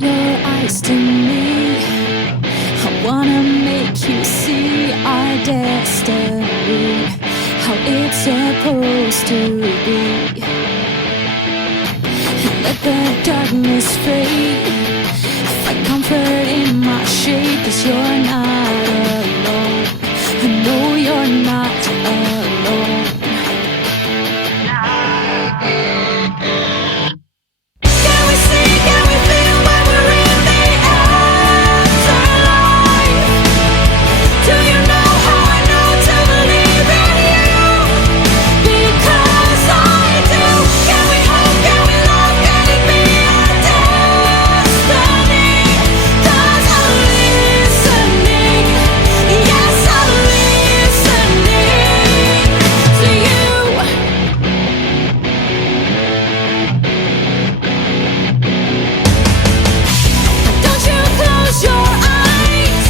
your eyes to me. I wanna make you see our destiny, how it's supposed to be. And let the darkness fade, find comfort in my shade, 'cause you're not alone. I know you're not alone. Can we see, can we feel when we're in the afterlife? Do you know how I know to believe in you? Because I do. Can we hope, can we love, can it be our destiny? 'Cause I'm listening, yes, I'm listening to you. Don't you close your eyes.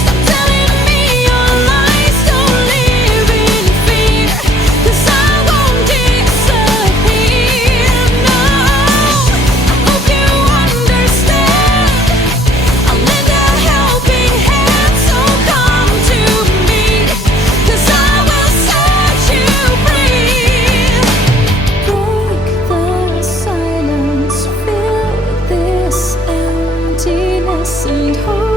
Stop telling me your lies. Don't live in fear, 'cause I won't disappear. No, I hope you understand. I'll lend a helping hand, so come to me, 'cause I will set you free. Break the silence, fill this emptiness and hold